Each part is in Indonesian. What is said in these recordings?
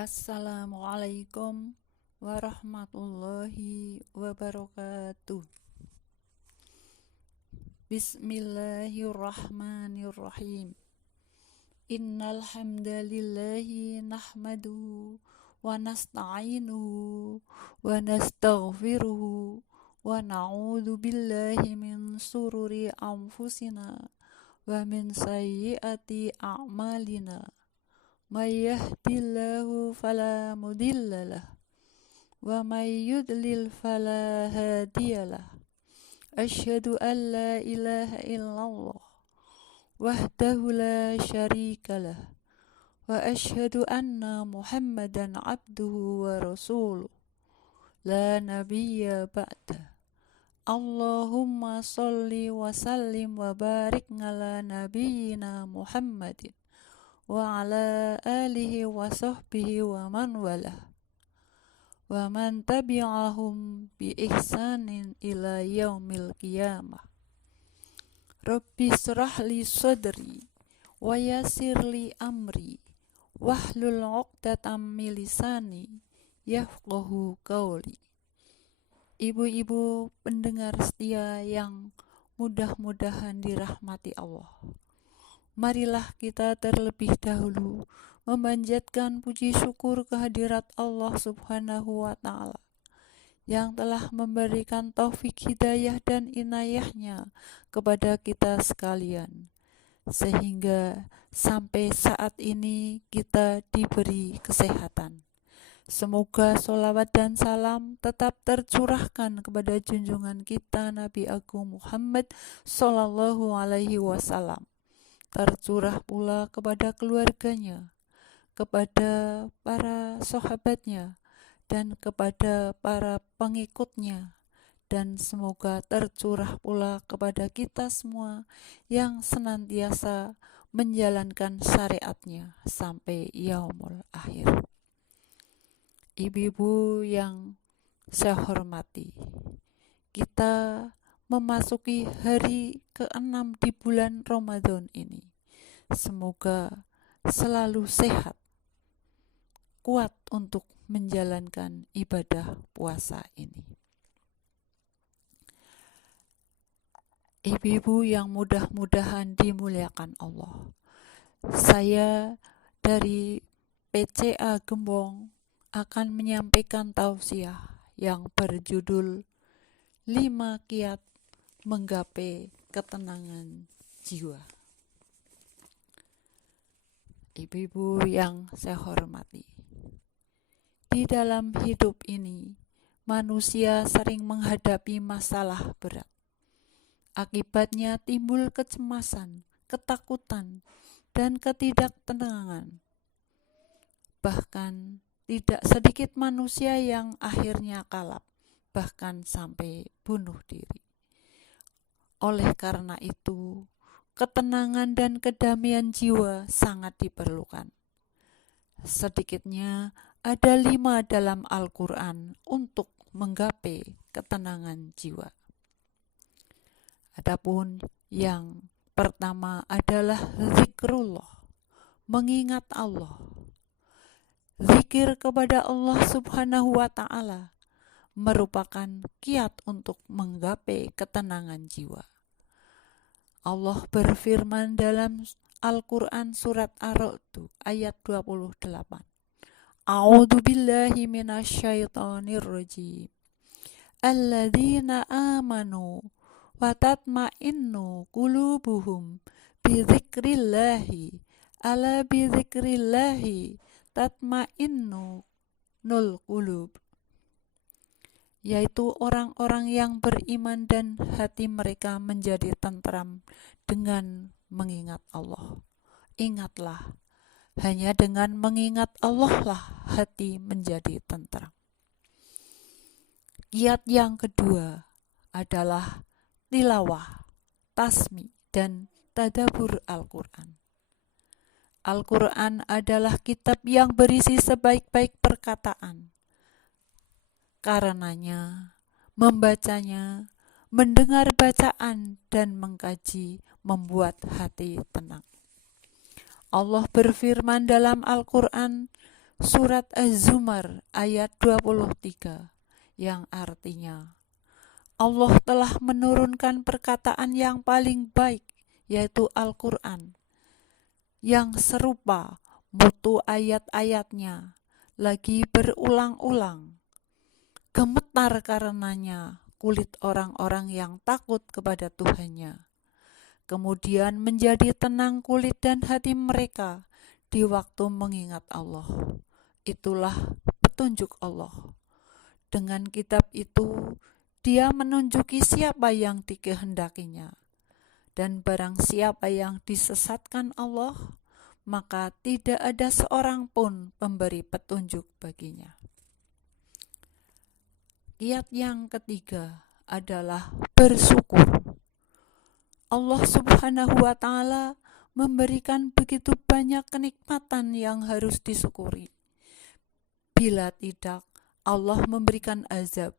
Assalamualaikum warahmatullahi wabarakatuh. Bismillahirrahmanirrahim. Innal hamdalillahi nahmaduhu wa nasta'inuhu wa nastaghfiruhu wa na'udzu billahi min sururi anfusina wa min sayyiati a'malina. May yahdihillahu fala mudhillalah wa may yudlil fala hadiyalah. Asyhadu an la ilaha illallah wahdahu la syarikalah wa asyhadu anna Muhammadan abduhu wa rasuluh la nabiyya ba'da. Allahumma sholli wa sallim wa barik ala nabiyyina Muhammadin wa ala alihi wa sahbihi wa man walah wa man tabi'ahum bi ihsanin ila yaumil qiyamah. Rabbi shrah li sadri wa yassir li amri wahlul 'uqdatam min lisani yafqahu qawli. Ibu-ibu pendengar setia yang mudah-mudahan dirahmati Allah, marilah kita terlebih dahulu memanjatkan puji syukur kehadirat Allah Subhanahu wa Ta'ala yang telah memberikan taufik hidayah dan inayahnya kepada kita sekalian, sehingga sampai saat ini kita diberi kesehatan. Semoga sholawat dan salam tetap tercurahkan kepada junjungan kita Nabi Agung Muhammad Sallallahu Alaihi Wasallam, tercurah pula kepada keluarganya, kepada para sahabatnya, dan kepada para pengikutnya, dan semoga tercurah pula kepada kita semua yang senantiasa menjalankan syariatnya sampai yaumul akhir. Ibu-ibu yang saya hormati, kita memasuki hari ke-6 di bulan Ramadan ini. Semoga selalu sehat, kuat untuk menjalankan ibadah puasa ini. Ibu-ibu yang mudah-mudahan dimuliakan Allah, saya dari PCA Gembong akan menyampaikan tausiah yang berjudul 5 kiat menggapai ketenangan jiwa. Ibu-ibu yang saya hormati, di dalam hidup ini manusia sering menghadapi masalah berat. Akibatnya timbul kecemasan, ketakutan, dan ketidaktenangan. Bahkan tidak sedikit manusia yang akhirnya kalap, bahkan sampai bunuh diri. Oleh karena itu, ketenangan dan kedamaian jiwa sangat diperlukan. Sedikitnya ada 5 dalam Al-Quran untuk menggapai ketenangan jiwa. Adapun yang pertama adalah zikrullah, mengingat Allah. Zikir kepada Allah Subhanahu wa Ta'ala merupakan kiat untuk menggapai ketenangan jiwa. Allah berfirman dalam Al-Quran surat Ar-Ra'd ayat 28. A'udzu billahi minasyaitonir rajim. Alladzina amanu wa tatma'innu qulubuhum bi dzikrillahi ala bi dzikrillahi tatma'innu nul qulub, yaitu orang-orang yang beriman dan hati mereka menjadi tentram dengan mengingat Allah. Ingatlah, hanya dengan mengingat Allah lah hati menjadi tentram. Kiat yang kedua adalah tilawah, tasmi, dan tadabbur Al-Quran. Al-Quran adalah kitab yang berisi sebaik-baik perkataan. Karenanya, membacanya, mendengar bacaan, dan mengkaji membuat hati tenang. Allah berfirman dalam Al-Quran surat Az-Zumar ayat 23 yang artinya Allah telah menurunkan perkataan yang paling baik, yaitu Al-Quran, yang serupa mutu ayat-ayatnya lagi berulang-ulang. Gemetar karenanya kulit orang-orang yang takut kepada Tuhannya. Kemudian menjadi tenang kulit dan hati mereka di waktu mengingat Allah. Itulah petunjuk Allah. Dengan kitab itu, Dia menunjuki siapa yang dikehendakinya. Dan barang siapa yang disesatkan Allah, maka tidak ada seorang pun pemberi petunjuk baginya. Kiat yang ketiga adalah bersyukur. Allah Subhanahu wa Ta'ala memberikan begitu banyak kenikmatan yang harus disyukuri. Bila tidak, Allah memberikan azab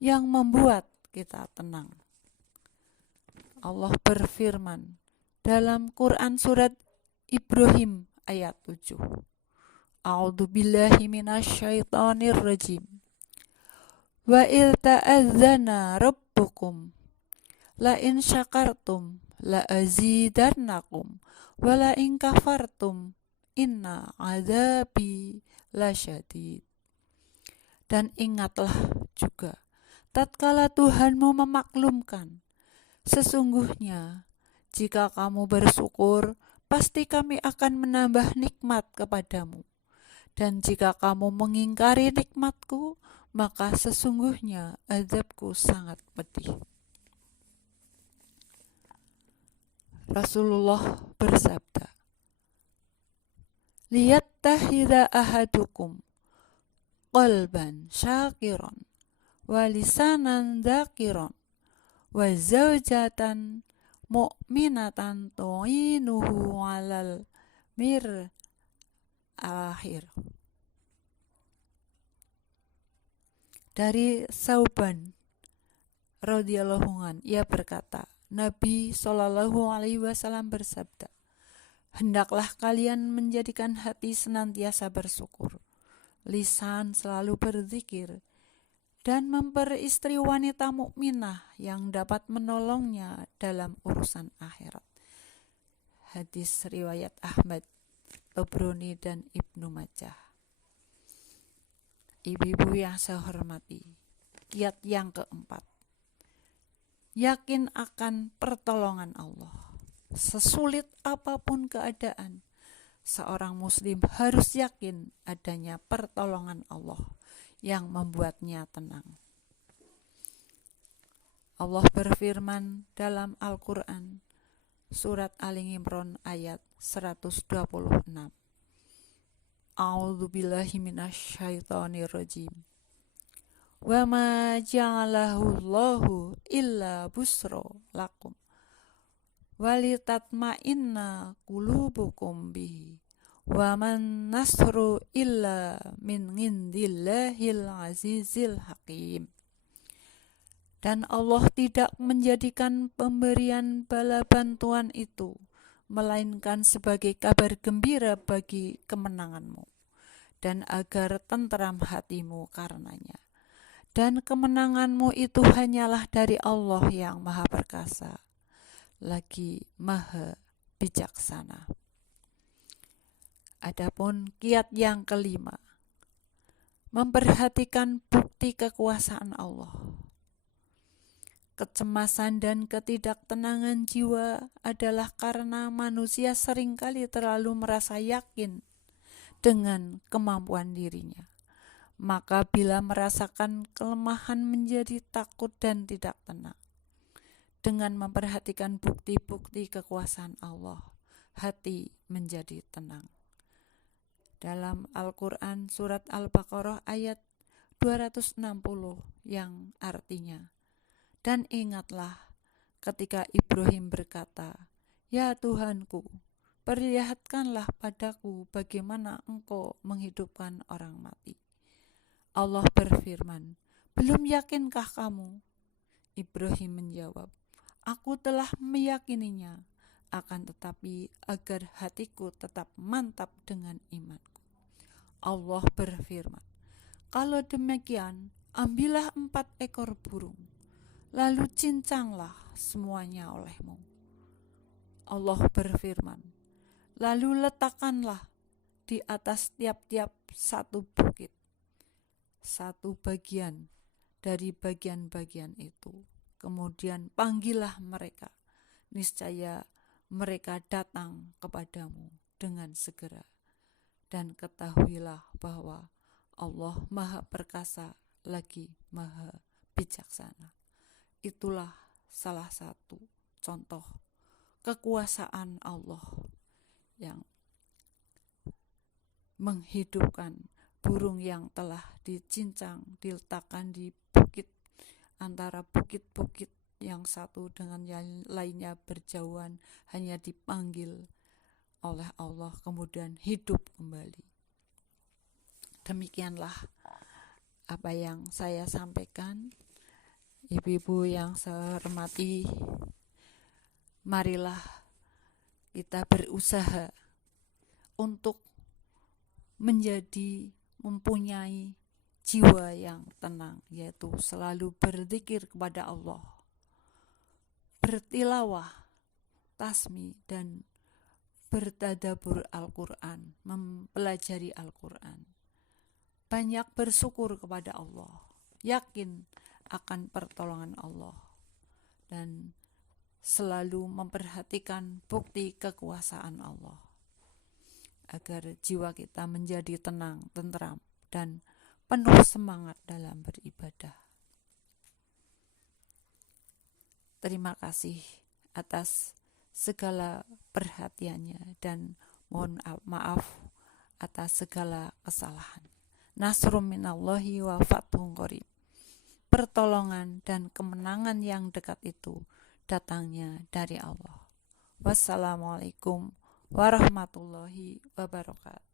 yang membuat kita tenang. Allah berfirman dalam Quran surat Ibrahim ayat 7. A'udzubillahi minasyaitonir rajim. Wa il ta'adzana rabbukum la in syakartum la azidannakum wa la in kafartum inna azabi lasyadid. Dan ingatlah juga tatkala Tuhanmu memaklumkan, sesungguhnya jika kamu bersyukur, pasti kami akan menambah nikmat kepadamu. Dan jika kamu mengingkari nikmatku, maka sesungguhnya azabku sangat pedih. Rasulullah bersabda, liyattahidha ahadukum qalban syakiran wa lisanan dzakiran wa zaujatan mu'minatan tu'inuhu 'alal mir akhir. Dari Sauban radhiyallahu an, ia berkata, Nabi Shallallahu alaihi wasallam bersabda, hendaklah kalian menjadikan hati senantiasa bersyukur, lisan selalu berzikir, dan memperistri wanita mukminah yang dapat menolongnya dalam urusan akhirat. Hadis riwayat Ahmad, Tabrani, dan Ibnu Majah. Ibu-ibu yang saya hormati, kiat yang keempat, yakin akan pertolongan Allah. Sesulit apapun keadaan, seorang muslim harus yakin adanya pertolongan Allah yang membuatnya tenang. Allah berfirman dalam Al-Quran, surat Ali Imran ayat 126. A'udzubillahi minasyaitonirrajim. Wa ma ja'alahu Allahu illa busra lakum walitatma'inna qulubukum bihi wa man nasru illa min indillahil azizil hakim. Dan Allah tidak menjadikan pemberian bala bantuan itu melainkan sebagai kabar gembira bagi kemenanganmu, dan agar tentram hatimu karenanya. Dan kemenanganmu itu hanyalah dari Allah yang Maha Perkasa, lagi Maha Bijaksana. Adapun kiat yang kelima, memperhatikan bukti kekuasaan Allah. Kecemasan dan ketidaktenangan jiwa adalah karena manusia seringkali terlalu merasa yakin dengan kemampuan dirinya. Maka bila merasakan kelemahan menjadi takut dan tidak tenang. Dengan memperhatikan bukti-bukti kekuasaan Allah, hati menjadi tenang. Dalam Al-Quran surat Al-Baqarah ayat 260 yang artinya, dan ingatlah ketika Ibrahim berkata, ya Tuhanku, perlihatkanlah padaku bagaimana Engkau menghidupkan orang mati. Allah berfirman, belum yakinkah kamu? Ibrahim menjawab, aku telah meyakininya, akan tetapi agar hatiku tetap mantap dengan imanku. Allah berfirman, "Kalau demikian, ambillah 4 ekor burung, lalu cincanglah semuanya olehmu." Allah berfirman, "Lalu letakkanlah di atas tiap-tiap satu bukit satu bagian dari bagian-bagian itu. Kemudian panggillah mereka, niscaya mereka datang kepadamu dengan segera. Dan ketahuilah bahwa Allah Maha Perkasa lagi Maha Bijaksana." Itulah salah satu contoh kekuasaan Allah yang menghidupkan burung yang telah dicincang, diletakkan di bukit, antara bukit-bukit yang satu dengan yang lainnya berjauhan, hanya dipanggil oleh Allah kemudian hidup kembali. Demikianlah apa yang saya sampaikan. Ibu-ibu yang saya hormati, marilah kita berusaha untuk mempunyai jiwa yang tenang, yaitu selalu berzikir kepada Allah, bertilawah, tasmi, dan bertadabbur Al-Quran, mempelajari Al-Quran, banyak bersyukur kepada Allah, yakin akan pertolongan Allah, dan selalu memperhatikan bukti kekuasaan Allah, agar jiwa kita menjadi tenang, tentram, dan penuh semangat dalam beribadah. Terima kasih atas segala perhatiannya, dan mohon maaf atas segala kesalahan. Nasrum minallahi wa fathun qarib. Pertolongan dan kemenangan yang dekat itu datangnya dari Allah. Wassalamualaikum warahmatullahi wabarakatuh.